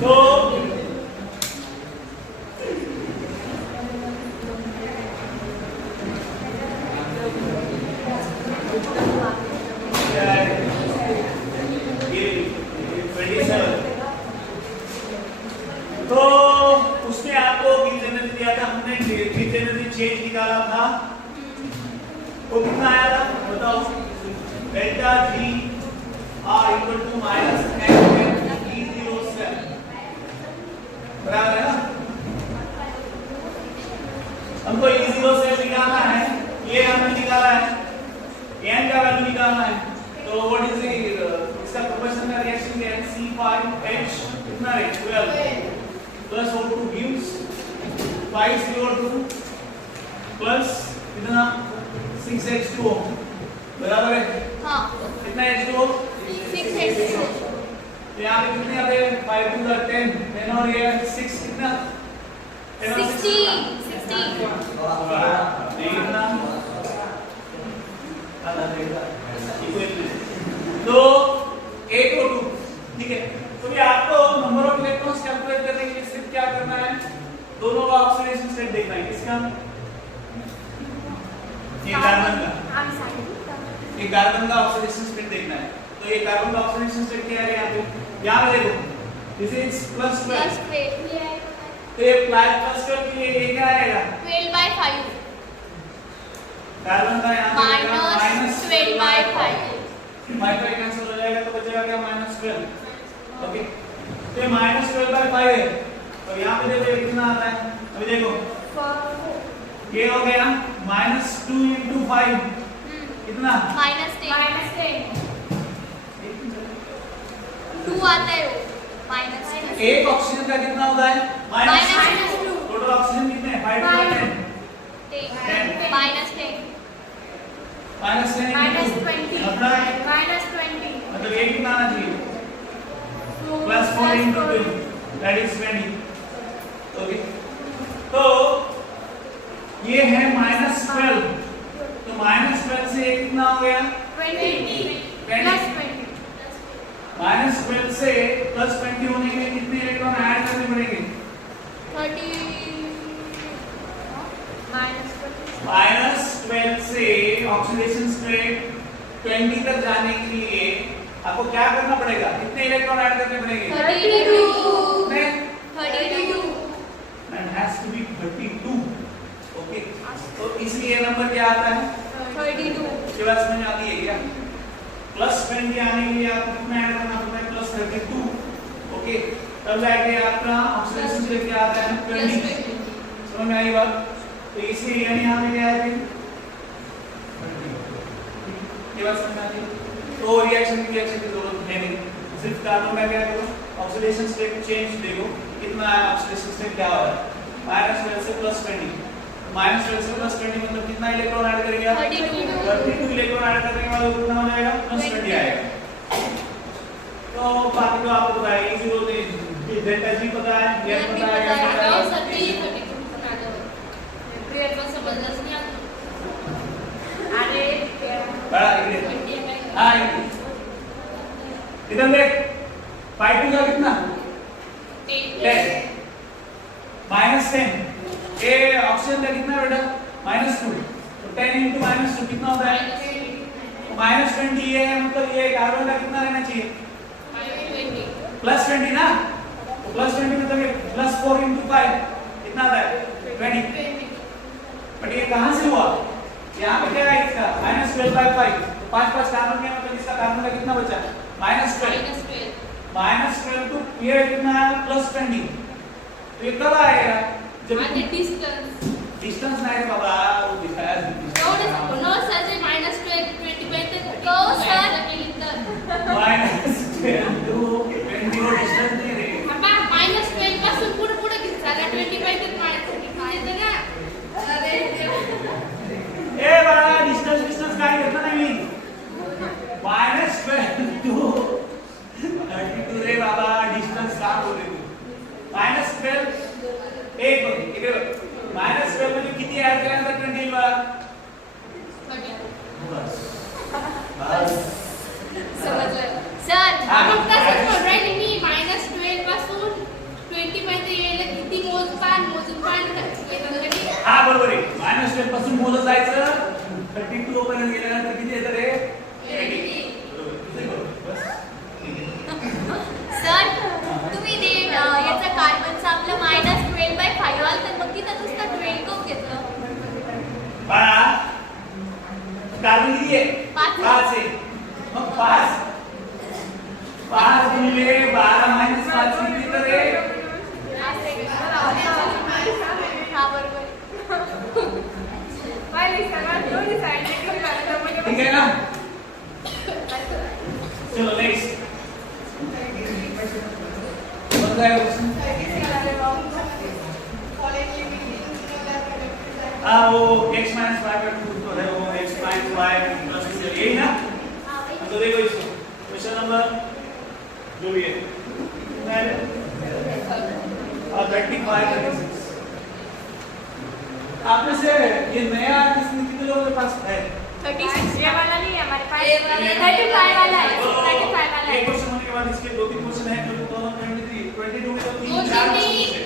तो तो उसने आपको गिब्स एनर्जी दिया था, हमने गिब्स एनर्जी चेंज निकाला था, वो कितना आया था बताओ? Delta G r equal to minus E07 बराबर है ना? हमको E07 निकालना है, ये हमने निकाला है, n का वैल्यू निकालना है, तो व्हाट इज इसका प्रोपोर्शन का रिएक्शन क्या है? C5H कितना है? 12 plus O2 gives 5 CO2 plus कितना 6H2O बराबर है? हाँ। कितना H2O? 6H2O। तो यहाँ पे कितने आते हैं? 5 2 10 10 और ये 6 कितना? 60 देखना तो 8 O2 ठीक है। तो ये आपको नंबर ऑफ इलेक्ट्रॉन्स कैलकुलेट करने के लिए सिर्फ क्या करना है? दोनों का ऑक्सीडेशन स्टेट देखना है। किसका? ये कार्बन का, ये कार्बन का ऑक्सीडेशन स्टेट देखना है। तो ये कार्बन का ऑक्सीडेशन स्टेट क्या है? यहाँ पे देखो, दिस इज +12 तो ये +12 के लिए ये क्या आएगा? 12/5 कार्बन का यहाँ पे -12/5 5 कैंसिल हो जाएगा तो बचेगा क्या? -12 ओके। तो ये -12/5 है, तो यहाँ पे देखो कितना आता है? अभी देखो ये हो गया -2 × 5 कितना? -10 2 आता है वो -10 एक ऑक्सीजन का कितना होता है? -2 टोटल ऑक्सीजन कितने हैं? 5 × 10 -10 -10 मतलब ये कितना आना चाहिए? +4 × 2 दैट इज 20 ओके। तो ये है -12 तो -12 से ये कितना हो गया? 20 -12 से +20 होने के लिए कितने इलेक्ट्रॉन ऐड करने पड़ेंगे? 30 -12 से ऑक्सीडेशन स्टेट 20 तक जाने के लिए आपको क्या करना पड़ेगा? कितने इलेक्ट्रॉन ऐड करने पड़ेंगे? 32 and has to be 32 okay. तो इसलिए नंबर क्या आता है? 32 ये बात समझ आती है क्या? +20 आने के लिए आपको कितना ऐड करना पड़ता है? +32 ओके। तब जाके आपका ऑक्सीडेशन स्टेट क्या आता है? 20 समझ में आई बात? तो इसलिए यानी यहाँ पे क्या है? ये बात समझ में आती है? तो रिएक्शन की जरूरत है नहीं, सिर्फ कार्बन का क्या करो? ऑक्सीडेशन स्टेट चेंज देखो कितना है ऑक्सीडेशन स्टेट क्या हो रहा है? -12 से +20 -12 से +20 मतलब कितना इलेक्ट्रॉन ऐड करेगा? 32 इलेक्ट्रॉन ऐड करने के बाद कितना हो जाएगा? +20 आएगा। तो बाकी तो आपको पता है E0 तो डेल्टा जी पता है, ये पता है, ये पता है। बड़ा हाँ इधर देख 5 2 का कितना? 10 -10 ये ऑक्सीजन का कितना बेटा? -2 तो 10 × -2 कितना होता है? -20 ये है मतलब ये कार्बन का कितना रहना चाहिए? +20 ना, तो +20 मतलब ये +4 × 5 कितना आता है? 20 बट ये कहाँ से हुआ? यहाँ पे क्या है इसका? -12/5 तो 5 कार्बन के मतलब इसका कार्बन का कितना बचा? -12 तो ये कितना है? +20 तो ये कब आएगा? जब डिस्टेंस नहीं बाबा वो दिखाया नो सर से -20 तो सर -12 to 20 वो डिस्टेंस नहीं रहेगा। अबा -12 पासून पुढे घ्यायचा 25 तक मारायचं काय ना अरे ए बड़ा डिस्टेंस काय घेतला नाही मी -12 to 32 रे बाबा डिस्टेंस का बोल रहे तू? -12 एक इकडे -12 मध्ये किती ऍड करायचं 20 ला? 30 बस समजलं सर आपण तसंच म्हणून राहिली मी -12 पासून 20 पर्यंत यायला किती मोजून हा बरोबर आहे. -12 पासून मोजत जायचं 32 पर्यंत गेल्यानंतर किती येतं रे? 80. सर तुम्ही ते याचा कार्बनचा आपलं -12/5 आलं तर मग तिथं नुसतं 12 कोण घेतलं? बाळा कार्बन किती आहे? 5 आहे. मग 5 गुणिले 12 - 5 किती येतं रे? हा बरोबर. ठीक आहे ना? चलो नेक्स्ट. बघा हे क्वेश्चन. वो x - y का टू है, वो x - y प्लस यही ना? तो देखो इसको क्वेश्चन नंबर जो भी है 35 आप में से ये नया कितने लोगों के पास है? 36 ये वाला नहीं है हमारे पास, 35 वाला है, 35 वाला है. एक क्वेश्चन होने के बाद इसके 2-3 क्वेश्चन हैं जो 22 में तो 3-4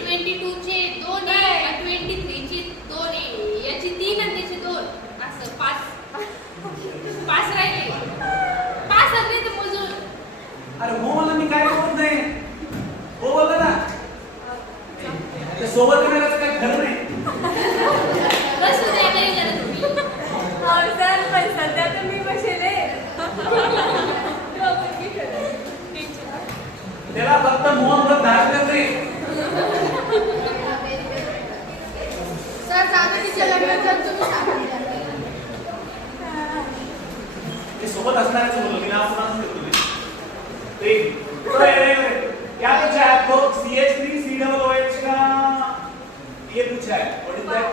22 चे 2 नाही 23 चे 2 नाही याची 3 आणि त्याची 2 असं 5 राहिले 5 सगळे ते मोजून. अरे हो मला मी काय बोलत नाही. हो बोलला ना. ते सोबत येण्याचं काही खरं नाही. बस उद्या काही करत तुम्ही. हो सर पण सध्या तर मी बसेले. त्याला फक्त मोहनवर धारलं नाही. सर जागतिकच्या लग्नात तुम्ही सांगा. ते सोबत असणारच बोललो मी नाव पुन्हा सांगतो तुम्ही. ठीक. तो क्या पूछा है आपको? CH3COOH का ये पूछा है. What is that?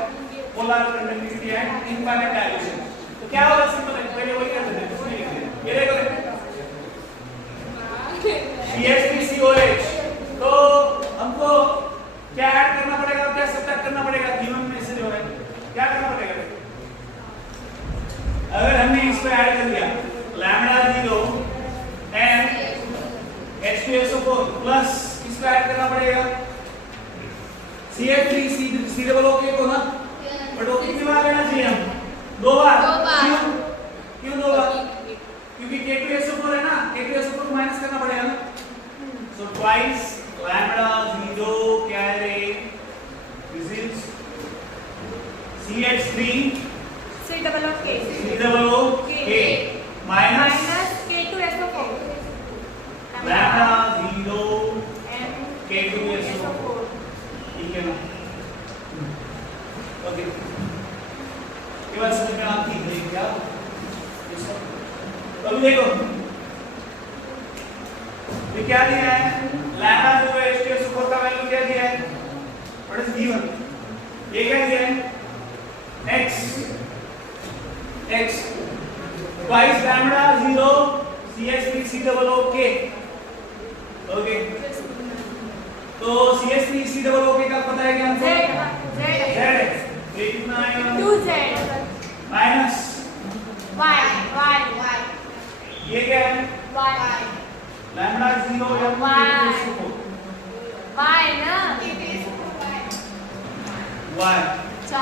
Polar conductivity and infinite dilution. तो क्या होगा? सिंपल है. पहले वही कर देते हैं. उसमें लिख देते हैं. ये देखो CH3COH. तो हमको क्या ऐड करना पड़ेगा और क्या सब्ट्रैक्ट करना पड़ेगा? गिवन में से जो है क्या करना पड़ेगा? अगर हमने इसको ऐड कर दिया λ0 एंड H2SO4 प्लस इसको ऐड करना पड़ेगा CH3COOH को ना. बट वो कितनी बार लेना चाहिए हम? 2 बार. क्यों 2 बार? क्योंकि K2SO4 है ना, K2SO4 को माइनस करना पड़ेगा ना. सो ट्वाइस λ0 क्या है रे? This is CH3 COOH COOH minus K2SO4 λ0 K2SO4. ठीक है ना? ओके. ये बात समझ में आती है क्या? अभी देखो ये क्या दिया है? λ0 H2SO4 का वैल्यू क्या दिया है? What is given? ये क्या दिया है? x twice λ0 CH3COOH. ओके. तो CH3COOH का पता है क्या हमको? Z. ये कितना आएगा? 2Z माइनस Y ये क्या है? λ0 या Y ना y. अच्छा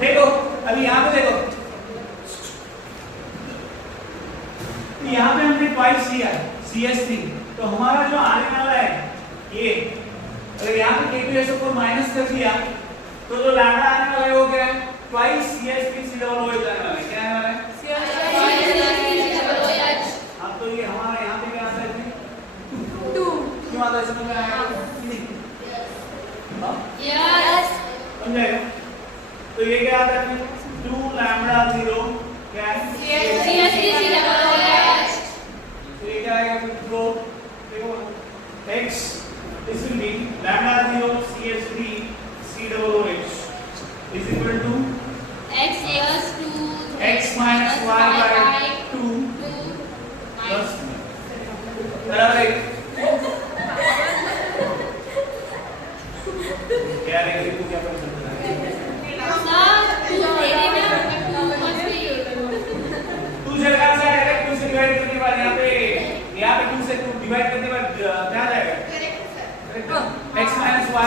देखो अभी यहाँ पे देखो. यहाँ पे हमने ट्वाइस लिया CH3. तो हमारा जो आने वाला है ये अगर यहाँ पे K2SO4 माइनस कर दिया तो जो लैम्डा आने वाला है वो क्या है? ट्वाइस CH3COOH आने वाला है. क्या आने वाला है? अब तो ये हमारा यहाँ पे क्या आता है? 2 क्यों आता है? समझ में आएगा? यस समझाएगा? तो ये क्या आता है? 2 λ0 क्या है? CH3COOH. तो ये क्या आएगा? देखो x this will be λ0 CH3COOH is equal to x plus 2 x minus y by 2 plus बराबर है.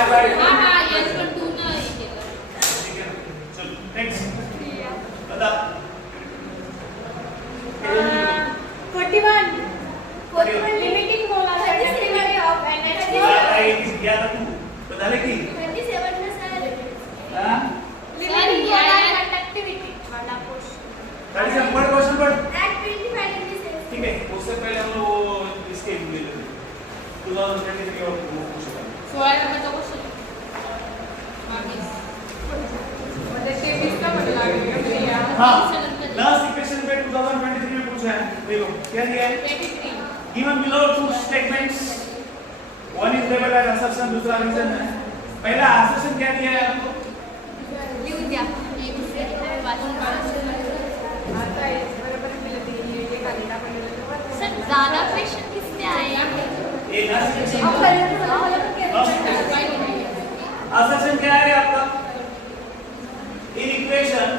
बाय हाँ हाँ यस पण तू ना हे केलं. ठीक है चल नेक्स्ट बता 41 लिमिटिंग गोल ऑफ एनर्जी क्या था तू बता ले की 27 में सर हां लिमिटिंग गोल ऑफ कंडक्टिविटी वाला क्वेश्चन गाड़ी से बड़ा क्वेश्चन पढ़ एट 25 डिग्री सेल्सियस ठीक है उससे पहले हम लोग इसके ले लेते 2023 के वो पूछेगा 16 नंबरचा क्वेश्चन. मागीस. हां लास्ट इक्वेशन पे 2023 में पूछा है देखो क्या दिया है 23. given below two statements one is labeled as assertion दूसरा reason है पहला assertion क्या दिया है आपको लिहून द्या हे दुसरे वाचून सर ज्यादा क्वेश्चन किसने आए ये लास्ट assertion क्या है आपका in equation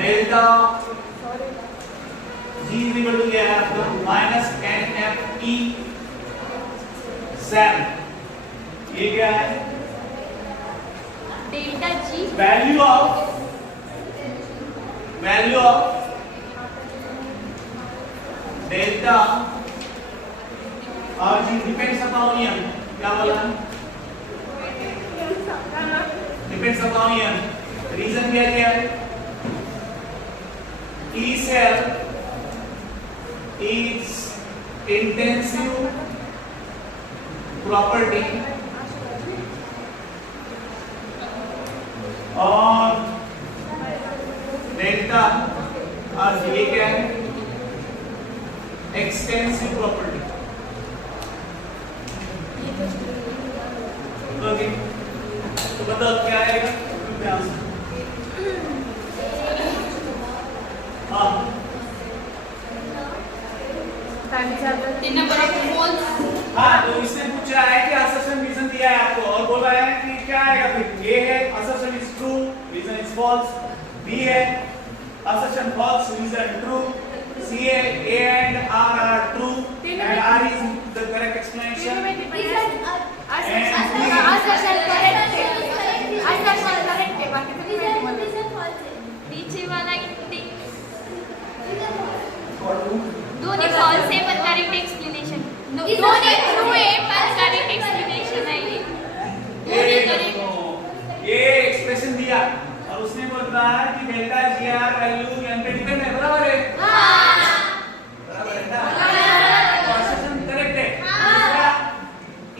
delta g is equal to क्या है आपका minus nfe sam ये क्या है delta G value of delta और g depends upon m क्या बोला depends upon m रीजन क्या दिया है E cell is intensive property और डेल्टा और ये क्या है एक्सटेंसिव प्रॉपर्टी ओके तो बताओ क्या आएगा हाँ 3 नंबर ऑफ मोल्स. हाँ तो इसने पूछा है कि assertion reason दिया है आपको और बोला है कि क्या आएगा फिर A है assertion is true reason is false B है assertion false reason true C है A and R are true and R is the correct explanation नीचे वाला दोन्ही फॉल्स आहे पण करेक्ट एक्सप्लेनेशन दोन्ही ट्रू आहे पण करेक्ट एक्सप्लेनेशन आहे ये एक्सप्रेशन दिया और उसने बोला कि डेल्टा GR वैल्यू n पे डिपेंड है बराबर है बराबर है ना assertion करेक्ट है दूसरा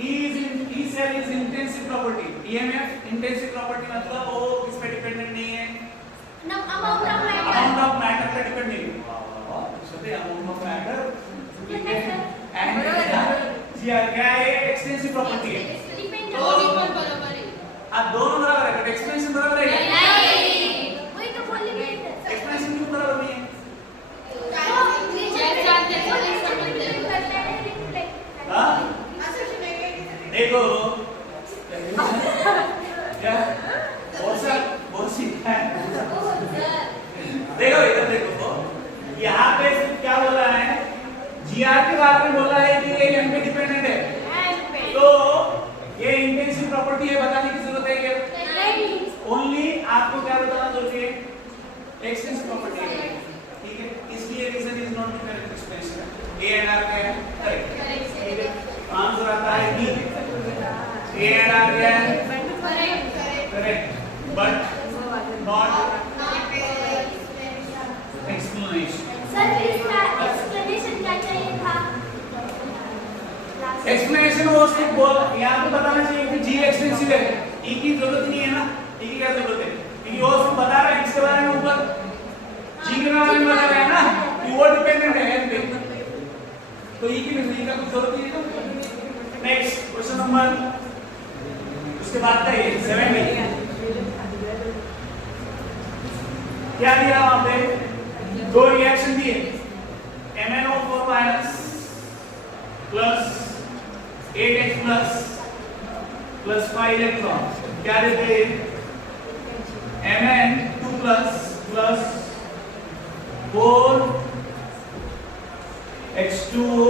E cell is intensive property EMF intensive property मतलब वो किस पे डिपेंडेंट नहीं है amount of matter पे डिपेंड नहीं है सही amount of matter and GR क्या है एक्सटेंसिव प्रॉपर्टी है दोन्ही पण बरोबर आहे. आप दोनों बराबर है बट एक्सप्लेनेशन बराबर है क्या वही तो बोली मैं एक्सप्लेनेशन क्यों बराबर नहीं है ज्याचा त्याचा संबंध आहे. हाँ देखो क्या बहुत सीखा है देखो इधर देखो यहाँ पे क्या बोला है GR के बारे में बोला है कि ये m पे डिपेंडेंट है तो ये इंटेंसिव प्रॉपर्टी है बताने की जरूरत है क्या ओनली आपको क्या बताना जरूरी है एक्सटेंसिव प्रॉपर्टी है ठीक है इसलिए reason is not the correct expression A and R क्या है करेक्ट ठीक है आंसर आता है B A and R क्या है correct but not explanation sir इसका एक्सप्लेनेशन क्या चाहिए था एक्सप्लेनेशन वो सिर्फ बोल यहाँ पे बताना चाहिए कि G एक्सटेंसिव है E की जरूरत नहीं है ना E की क्या जरूरत है क्योंकि वो सिर्फ बता रहा है किसके बारे में ऊपर G के बारे में बता रहा है ना कि वो डिपेंडेंट है M पे तो E की नहीं का कुछ जरूरत नहीं है ना नेक्स्ट क्वेश्चन नंबर उसके बाद का ये 70 क्या दिया वहां पे दो रिएक्शन दिए MnO4 minus plus 8H plus 5 electron क्या देते हैं Mn2 प्लस 4H2O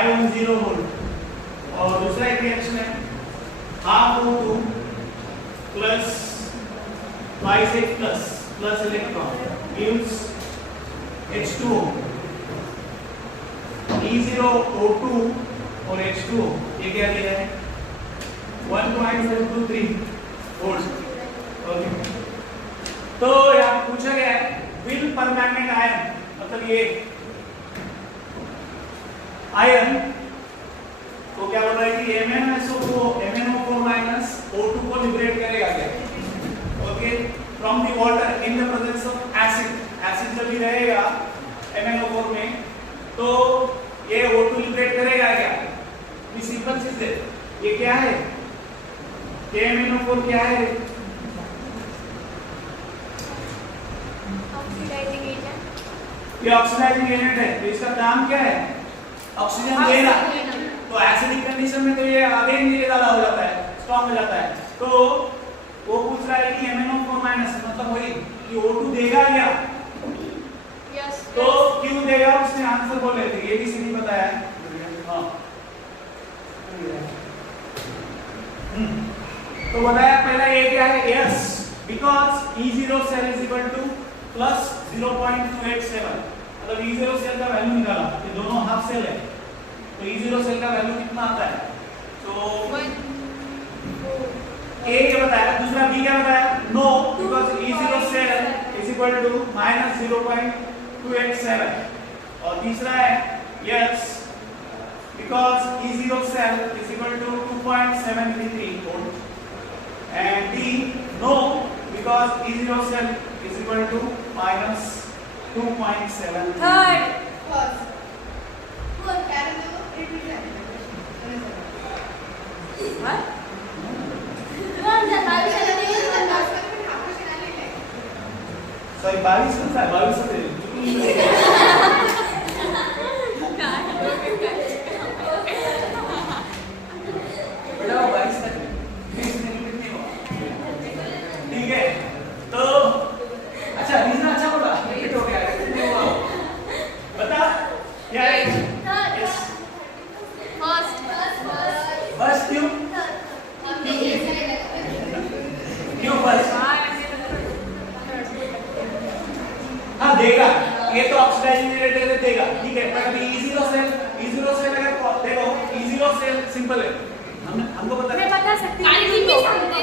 510 वोल्ट। और दूसरा एक रिएक्शन है half O2 plus 5 plus electron gives H2O। E0O2 और H2O ये क्या दिया है 1.723 वोल्ट। ओके, तो यहाँ पूछा गया है विल परमैंगनेट आयन, मतलब ये आयन तो क्या बोल रहा है कि MnSO4 माइनस O2 को लिबरेट करेगा क्या? Okay, from the water in the presence of acid. Acid जब भी रहेगा MnO4 में तो ये O2 लिबरेट करेगा क्या? ये सिंपल चीज है। ये क्या है? ये MnO4 क्या है? Oxidising agent. ये ऑक्सीडाइजिंग एजेंट है। तो इसका काम क्या है? ऑक्सीजन देना। तो एसिडिक कंडीशन में तो ये आगे नीचे ज्यादा हो जाता है, स्ट्रांग हो जाता है। तो वो पूछ रहा है कि MnO4 माइनस मतलब वही कि O2 देगा क्या? यस। तो क्यों देगा उसने आंसर बोले थे, ये भी सीधी बताया है। हाँ, तो बताया पहला ये क्या है? Yes, because E0 cell is equal to plus 0.287, मतलब E0 सेल का वैल्यू निकाला। ये दोनों हाफ सेल है तो E0 सेल का वैल्यू कितना आता है? तो A क्या बताया, दूसरा B क्या बताया? No, because E0 cell is equal to minus 0.287, और तीसरा है yes, because E0 cell is equal to 2.733 volt, and D no, because E0 cell is equal to minus 2.7। Third sorry 22 होते बेटा 22 तक ठीक है। तो अच्छा रीजन अच्छा बोला, रिपीट हो गया, बता क्या है? बस क्यों बस? हाँ देगा, ये तो ऑक्सीडाइजिंग एजेंट देगा, ठीक है। पर अभी E0 सेल अगर देखो E0 सेल सिंपल है, हमको पता है। मैं बता सकती हूँ। आणि तुम्ही सांगते ना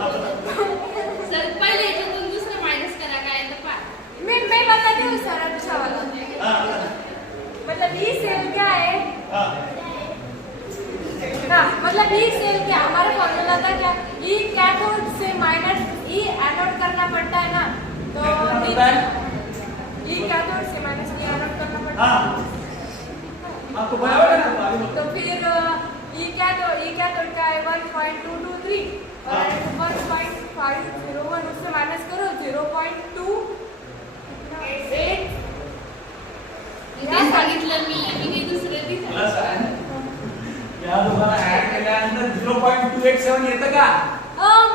हाँ बता। सर पहिले याच्यातून दुसरं मायनस करा काय तर पहा मैं बताती हूँ सर, अच्छा वाला। हाँ मतलब ई सेल क्या है? हाँ हाँ, मतलब ई सेल क्या, हमारा फॉर्मूला था क्या? ई कैथोड से माइनस ई एनोड करना पड़ता है ना, तो ई कैथोड से माइनस ई एनोड करना पड़ता है। हाँ आपको बराबर है ना? आगे बोलो। तो फिर ई कैथोड का है 1.223 और 1.501, उससे माइनस करो 0.288। ते सांगितलं मी हे दुसरं दिसलं प्लस आहे या दोघांना ऍड केल्यानंतर 0.287 येतं का?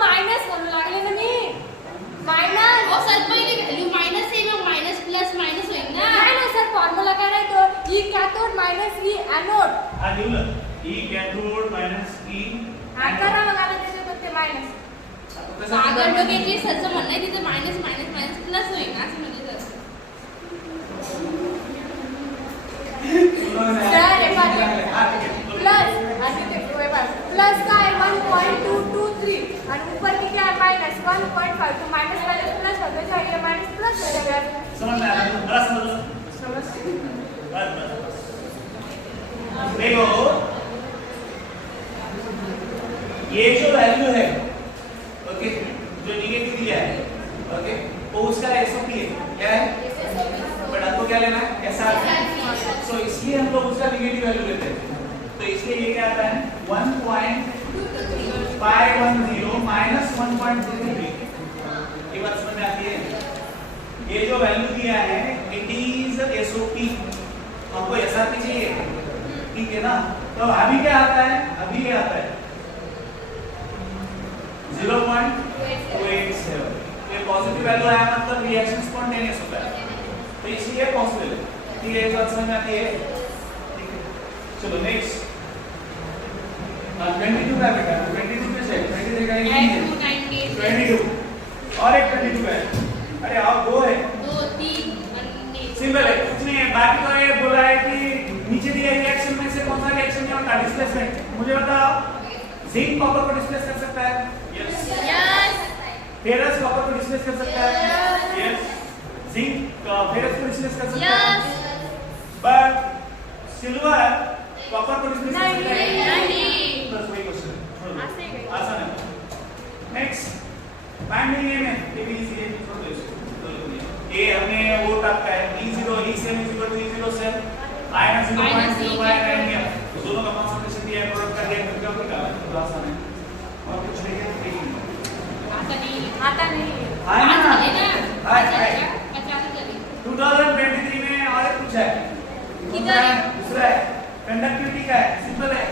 माइनस म्हणू लागले ना मी, माइनस। ओ सर पहिले व्हॅल्यू मायनस आहे मग मायनस प्लस मायनस होईल ना नाही ना सर, फॉर्म्युला काय नाही तो ई कॅथोड मायनस ई एनोड। हा लिहिलं E कॅथोड मायनस E हा करा मग आता त्याच्यात ते मायनस। सागर डोक्याची सरचं म्हणणं आहे तिथे मायनस मायनस मायनस प्लस होईल ना असं म्हणजे सर सर हे पहा प्लस आणि ते प्लस का है 1.223 और ऊपर की क्या है माइनस 1.5, तो माइनस माइनस प्लस होता जाएगा, माइनस प्लस हो जाएगा। समझ में आ रहा है? बड़ा समझ बस देखो ये जो वैल्यू है ओके, जो निगेटिव दिया है ओके, वो उसका एसओपी है, क्या है? बट आपको क्या लेना है? एसआर। सो इसलिए हम लोग उसका निगेटिव वैल्यू लेते हैं, तो इसलिए ये क्या आता है 1.510 माइनस 1.23। ये बात समझ में आती है? ये जो वैल्यू दिया है इट इज एसओपी, हमको एसआरपी चाहिए, ठीक है ना? तो अभी क्या आता है? अभी ये आता है 0.287। ये पॉजिटिव वैल्यू आया मतलब रिएक्शन स्पॉन्टेनियस होता है, तो इसलिए पॉसिबल है। ठीक है, ये बात समझ में आती है? ठीक है। चलो नेक्स्ट 22 का बेटा 22 पे से 23 का एक Add है 298 22 और एक 22 का है। अरे आओ दो है 2 3 1 सिंपल है कुछ नहीं है। बाकी तो ये बोला है कि नीचे दिए रिएक्शन में से कौन सा रिएक्शन नहीं होता डिस्प्लेसमेंट। मुझे बताओ जिंक कॉपर को डिस्प्लेस कर सकता है यस यस फेरस कॉपर को डिस्प्लेस कर सकता है यस जिंक फेरस को डिस्प्लेस कर सकता है यस बट सिल्वर कॉपर को डिस्प्लेस कर सकता है नहीं बस वही क्वेश्चन ऐसे ही गई। आसान है। नेक्स्ट फाइंडिंग ए में ये भी इजी है छोड़ दो इसको। ये हमने वो टाइप का है E0 E7 E07 minus 0.05 MM तो दोनों का कॉन्सेंट्रेशन दिया है प्रोडक्ट का दिया है क्या होगा तो आसान है और कुछ नहीं है आता नहीं है। हाय ना हाय हाय अच्छा चलिए 2023 में और एक पूछा है किधर है? दूसरा है कंडक्टिविटी का है सिंपल है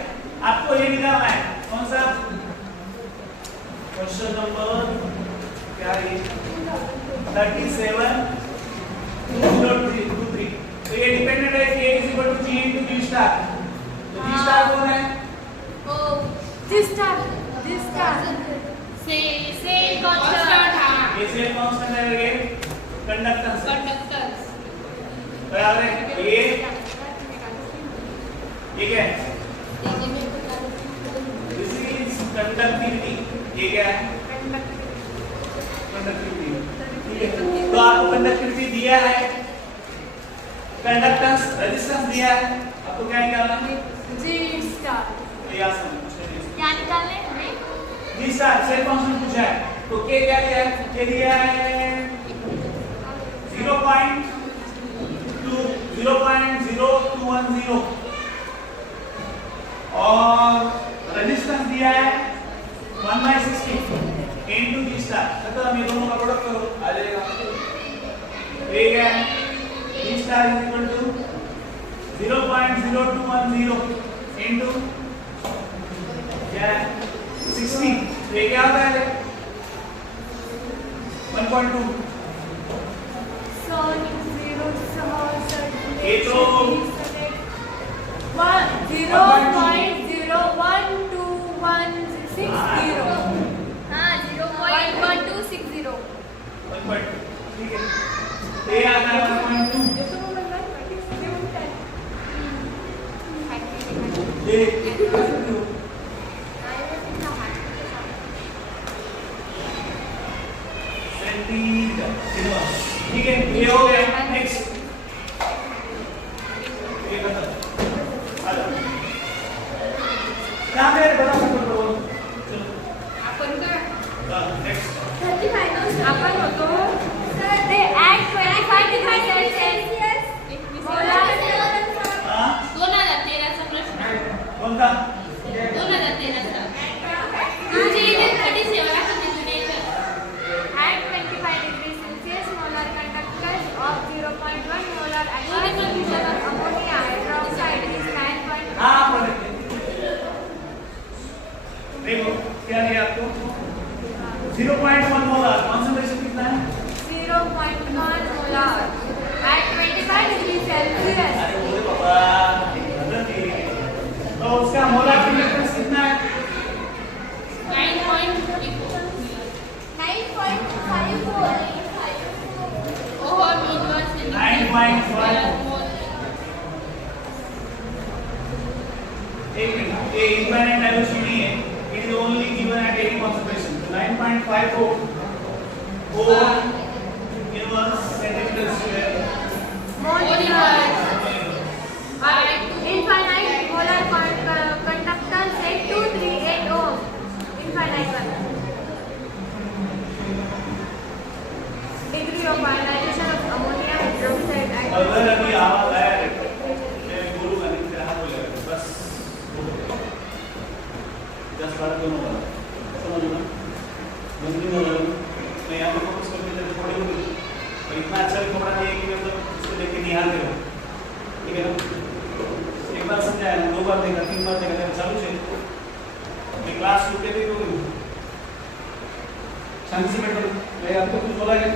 आपको ये निकालना है कौन सा क्वेश्चन नंबर क्या है 37 203 तो ये डिपेंडेंट है कि A = G × G स्टार तो G स्टार कौन है ओ जिस से कांस्टेंट हां ये सेल कांस्टेंट है ये कंडक्टेंस कंडक्टेंस तो याद है ये क्या है दिस इज कंडक्टिविटी ये क्या है कंडक्टिविटी ठीक है तो आपको कंडक्टिविटी दिया है कंडक्टेंस रेजिस्टेंस दिया है आपको क्या निकालना है तो ये आसान है पूछने दीजिए क्या निकालने जी सर सेल कांस्टेंट पूछा है तो k क्या दिया है k दिया है 0.0210 और रेजिस्टेंस दिया है 1/60 into G स्टार मतलब हम ये दोनों का प्रोडक्ट करो आ जाएगा ये क्या है G स्टार = 0.0210 into क्या है 60 ये क्या आता है 1.2 ये तो 0.012160 हां 0.1260 1.2 ठीक है ये आता है 1.2 ये सेंटीमीटर ठीक है ये हो गया नेक्स्ट ये बता आ जाओ क्या मेरे बता सकते हो चलो आपण का नेक्स्ट आपण होतो ते ऍट 25 डिग्री सेल्सियस मोलार हां 2013 चा प्रश्न कोणता 2013 चा तुमची इथे 37 आकृती जुनेच्या at 25 degrees Celsius molar conductance of 0.1 molar aqueous solution of ammonia hydroxide is 9.5 हां बोले देखो क्या दिया आपको 0.1 मोलर कंसंट्रेशन कितना है 0.1 molar at 25 degrees Celsius अरे बोले बाबा गलत है तो उसका मोलर कंडक्टेंस कितना है 9.54 ओहो मीटर से 9.5 एक मिनट ये इनफाइनाइट डायल्यूशन नहीं है it is only given at any concentration तो 9.54 or inverse centimeter square infinite molar conductance 8238 ohm infinite one degree of ionization of ammonia hydroxide at अगर अभी आवाज आया मैं बोलूंगा नहीं फिर हाथ बोलेगा बस 10-12 दोनों का समझो ना जल्दी ना लगे मैं यहाँ पे फोकस करके जब थोड़ी होगी और इतना अच्छा भी कपड़ा नहीं है कि मतलब उसको देख के निहार करो ठीक है ना एक बार समझाया ना 2 बार देखा 3 बार देखा चालू से मैं क्लास शुरू के भी शांति से बैठो मैं आपको कुछ बोला है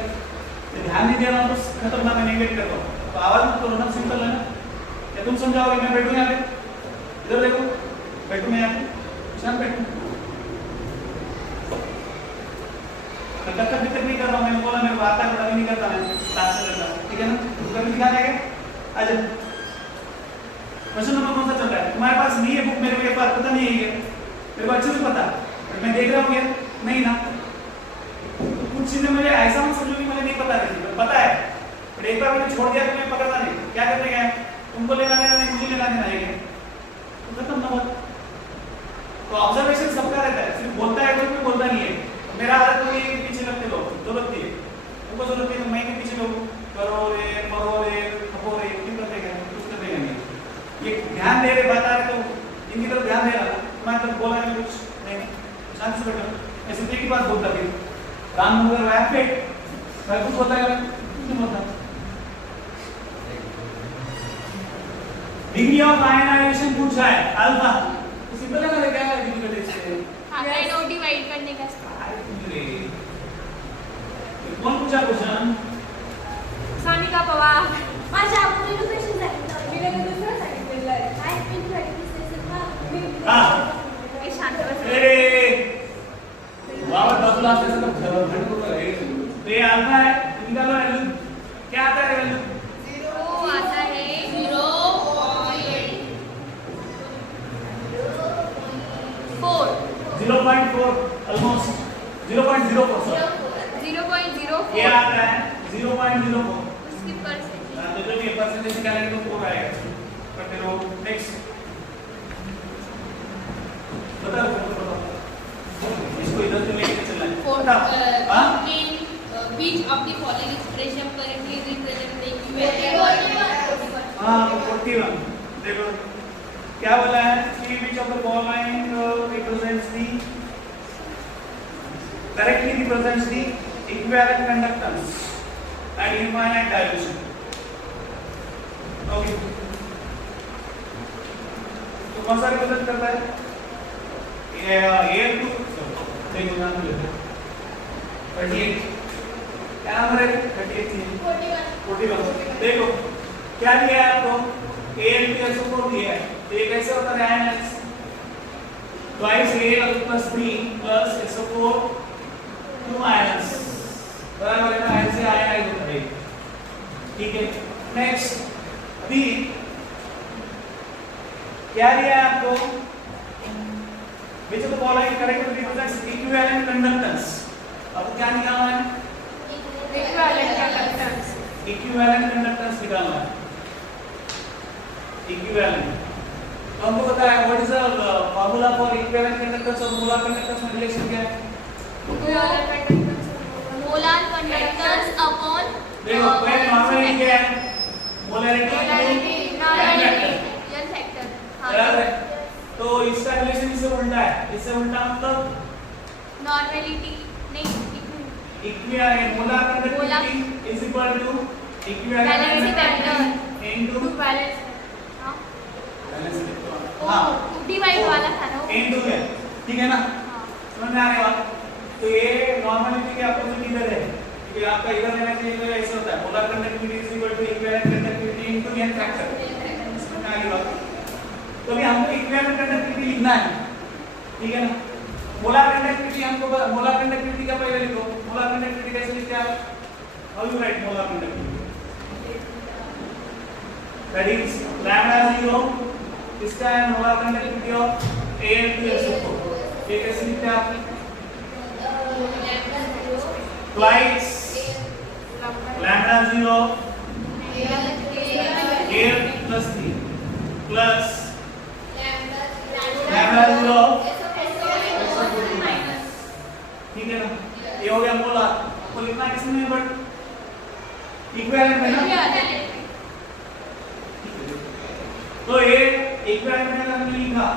ध्यान नहीं देना तो खतरनाक है नेगेट कर दो तो आवाज मत करो ना सिंपल है ना क्या तुम समझाओगे मैं बैठूं यहाँ पे इधर देखो, बैठो मैं यहाँ पे, शांत बैठो। तक नहीं कर रहा हूँ, मैंने बोला मेरे को आता है बट अभी नहीं करता, मैं क्लास में करता हूँ, ठीक है ना? कभी दिखा देगा? आ जाओ। क्वेश्चन नंबर कौन सा चल रहा है? तुम्हारे पास नहीं है बुक, मेरे को ये बात पता नहीं है ये, मेरे को अच्छे से पता, बट मैं देख रहा हूँ ये नहीं ना। कुछ चीजें मुझे ऐसा मत समझो कि मुझे नहीं पता है, पता है, बट एक बार मैंने छोड़ दिया तो मैं पकड़ता नहीं। क्या करने गया? तुमको लेना देना नहीं, मुझे लेना देना है, तो खत्म ना बात। तो ऑब्जर्वेशन सबका रहता है, सिर्फ बोलता है कोई बोलता नहीं है। मेरा हालत तो ये पीछे लगते लोग, जरूरत नहीं है तुमको, जरूरत नहीं है मैं के पीछे लोग करो रे मरो रे खपो रे, क्यों करते हैं? कुछ करते हैं नहीं, ये ध्यान दे रहे बता रहे तो इनकी तरफ ध्यान दे रहा। मैं तो बोला नहीं कुछ नहीं, शांत से बैठो। ऐसे एक ही बात बोलता फिर राम मंदिर वैप पे मैं कुछ बोलता है, कुछ नहीं बोलता। डिग्री ऑफ आयनाइजेशन पूछा है अल्फा, तो सिंपल है ना, क्या है डिग्री का इससे हमने नो डिवाइड करने का कौन पूछा क्वेश्चन? सानिका पवार। माझ्या आपको क्वेश्चन सांगितलं, मी लगेच दुसरा सांगितलेलं आहे। आय थिंक प्रॅक्टिस हां हे शांत बस ए वावर बदला असं ये अल्फा है, निकालो वैल्यू क्या आता है? वैल्यू 0 आता है 0.4 ऑलमोस्ट 0.04 सर 0.04 ये आता है 0.04 उसकी परसेंटेज। हां तो ये परसेंटेज निकालेंगे तो 4 आएगा। करते रहो नेक्स्ट, बताओ इसको इधर से लेके चलना है। हां which of the following expression correctly represent the equivalent? हां 41 देखो क्या बोला है कि which of the following represents the correctly represents the equivalent conductance and infinite dilution। Okay तो कौन सा रिप्रेजेंट करता है? ये एयर टू देखो नाम लेते हैं 38 क्या नंबर है? 41 देखो क्या दिया है आपको? Al2SO4 दिया है, तो ये कैसे होता है? Ion twice Al plus 3 plus SO4 2 ions बराबर है ना, ऐसे आयन होता है, ठीक है। नेक्स्ट बी क्या दिया है आपको? which of the following correctly represents equivalent conductance? आपको क्या निकालना है? Equivalent conductance. इक्विवेलेंट कंडक्टेंस निकालना है, इक्विवेलेंट। तो हमको पता है what is the formula for equivalent conductance और मोलर कंडक्टेंस में रिलेशन क्या है? Equivalent conductance molar conductance upon देखो पहले नॉर्मलिटी क्या है? Molarity n factor. बराबर है, तो इसका रिलेशन इससे उल्टा है, इससे उल्टा मतलब नॉर्मलिटी नहीं equivalent molar conductivity is equal to equivalent balancing factor into to balance. हां बैलेंसिंग हां डिवाइड वाला था ना इनटू है, ठीक है ना? हां समझ में आ रहा है? तो ये नॉर्मलिटी के अपोजिट इधर है, क्योंकि आपका इधर लेना चाहिए तो ऐसे होता है molar conductivity is equal to equivalent conductivity into n factor. समझ में आ गई बात? तो अभी हमको इक्विवेलेंट कंडक्टिविटी लिखना है, ठीक है ना? मोलर कंडक्टिविटी हमको मोलर कंडक्टिविटी का पहले लिखो। मोलर कंडक्टिविटी कैसे लिखते हैं आप? How you right molar conductivity? That is lambda 0 इसका है मोलर कंडक्टिविटी ऑफ Al2SO4। ये कैसे लिखते हैं आप? twice lambda 0 Al plus 3 plus lambda 0 ठीक है ना? ये हो गया मोलर। आपको लिखना किसमें है? बट इक्विवेलेंट है ना? तो ये इक्विवेलेंट में हमने लिखा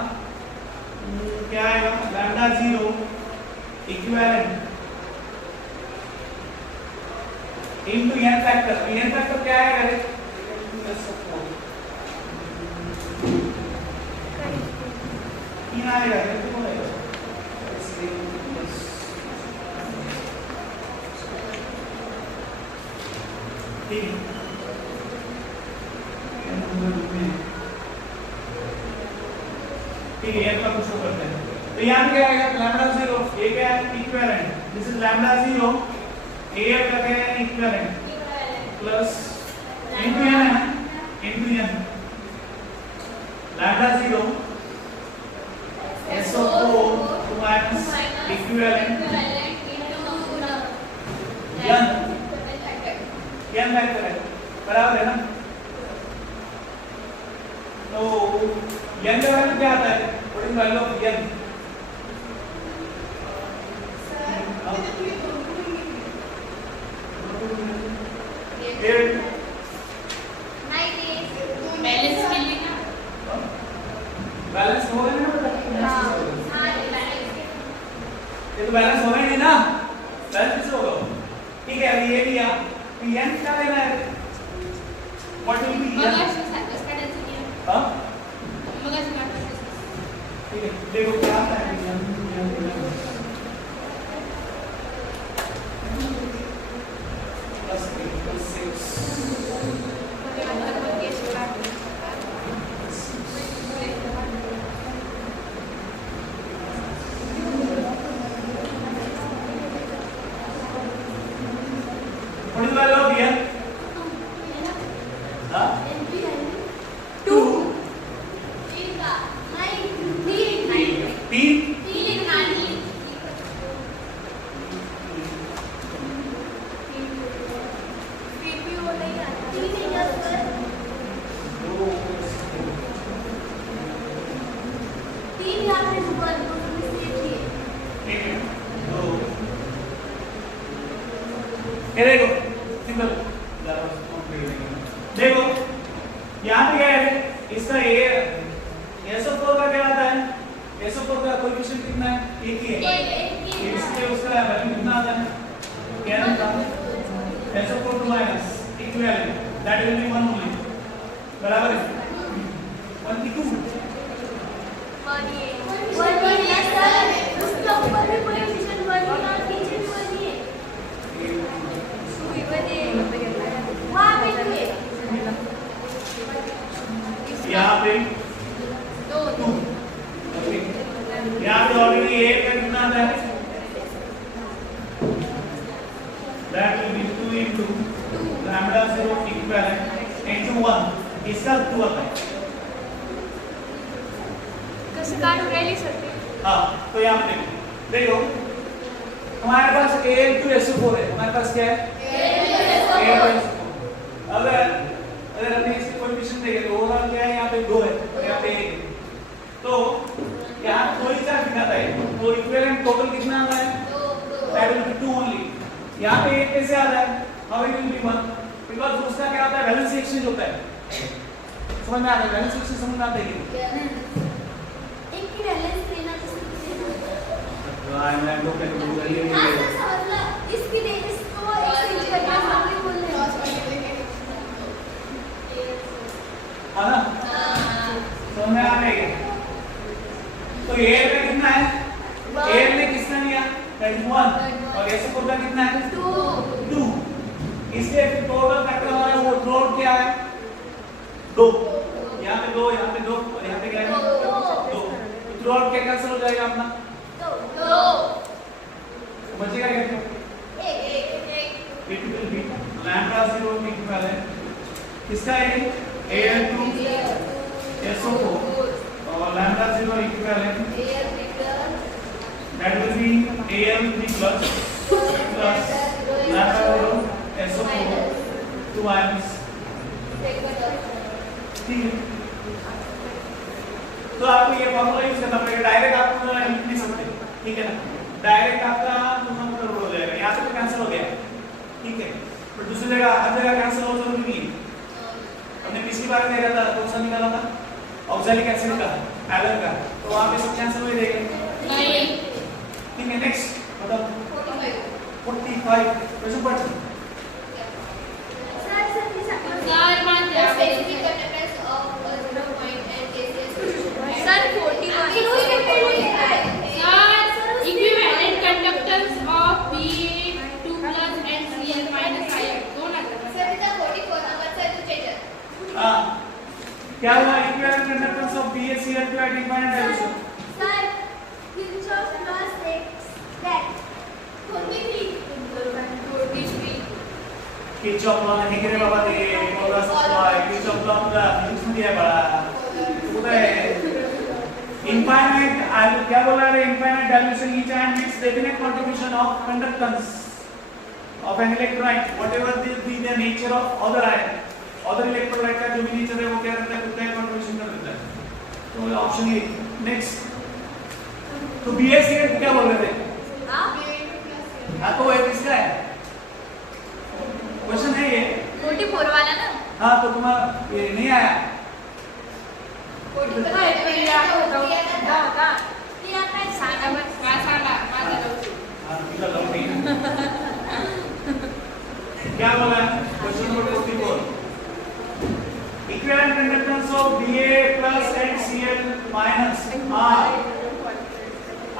क्या आएगा? Lambda 0 equivalent into n factor. N factor क्या है? तीन आएगा, कितना आएगा? ठीक ठीक है, ये तो कुछ करते हैं। तो यहाँ पे क्या आएगा लैम्डा 0 ये क्या है इक्विवेलेंट, दिस इज लैम्डा 0 ए का क्या है इक्विवेलेंट प्लस इनटू n है into n lambda 0 SO4 minus equivalent n vector है बराबर है ना। तो n का वैल्यू क्या आता है, what is value of n? Balance हो गया ना, ये तो बैलेंस होगा ही नहीं ना, बैलेंस कैसे होगा? ठीक है, अभी ये लिया तो n क्या लेना है, व्हाट विल बी n? हां ठीक है, देखो क्या आता है plus 6 What is the value of n? Huh? 2 3 ये देखो सिंपल देखो यहाँ पे क्या है इसका SO4 का क्या आता है, SO4 का कोएफिशिएंट कितना है, एक ही है, इसलिए उसका वैल्यू कितना आता है क्या आता है SO4 two minus equivalent that will be 1 only बराबर है 1 की 2 उसके ऊपर भी कोएफिशिएंट 1 का नीचे भी 1 ही है वहां पे यहाँ पे 2 यहाँ पे ऑलरेडी a का कितना आता है that will B 2 into lambda 0 equivalent into 1 इसका 2 आता है कसं काढून राहिली सर हाँ। तो यहाँ पे देखो हमारे पास a into SO4 है, हमारे पास क्या है a into SO4। अगर हमने इसके कोएफिशिएंट देखे तो ओवरऑल क्या है यहाँ पे 2 है और यहाँ पे 1 है, तो यहाँ कोई सा दिखाता है तो इक्विवेलेंट टोटल कितना आता है दैट विल बी 2 ओनली। यहाँ पे 1 कैसे आता है, how it will be 1 because उसका क्या होता है वैलेंसी एक्सचेंज होता है, समझ में आता है वैलेंसी एक्सचेंज समझ में आता है कि एक की बैलेंस लेना आई एम लोग के इसकी दे इसको एक्सचेंज करना सामने बोल रहे हैं है ना, समझ में आ गया। तो a का कितना है, a ने कितना लिया दैट इज 1 और SO4 का कितना है 2 इसलिए फिर टोटल फैक्टर हमारा वो थ्रोट क्या है 2, यहाँ पे 2 यहाँ पे 2 और यहाँ पे क्या है 2, तो थ्रोट क्या कैंसिल हो जाएगा अपना 2 बचेगा क्या 1 it will be lambda 0 equivalent किसका है Al2 SO4 और lambda 0 equivalent that will be Al3 plus lambda 0 SO4 2 ions ठीक है। तो आपको ये फॉर्मूला यूज करना पड़ेगा, डायरेक्ट आप लिख नहीं सकते, ठीक है ना, डायरेक्ट आपका नंबर हो जाएगा, यहाँ से तो कैंसिल हो गया, ठीक है, पर दूसरी जगह हर जगह कैंसिल हो जरूरी नहीं है। हमने पिछली बार देखा था कौन सा निकाला था ऑक्सैलिक एसिड का एलन का, तो वहाँ पे सब कैंसिल हो जाएगा नहीं, ठीक है। नेक्स्ट बताओ 45 क्वेश्चन पढ़ क्या हुआ equivalent conductance of BaCl Cl2 at infinite dilution. Sir, Kirchhoff law states that Kirchhoff law नहीं करे बाबा ते Polar's law है Kirchhoff law का फिजिक्स में दिया है बड़ा पता है infinite क्या बोला है infinite dilution each ion makes definite contribution of conductance of an electrolyte whatever be the nature of other ion other electrolyte का जो भी नेचर है वो क्या करता है खुद का कंट्रीब्यूशन कर देता है तो ऑप्शन ए नेक्स्ट तो बीएससी का क्या बोल रहे थे हाँ तो ये किसका है क्वेश्चन है ये 44 वाला ना हाँ तो तुम्हारा ये नहीं आया क्या बोला question number 44 equivalent conductance of Ba plus and Cl minus R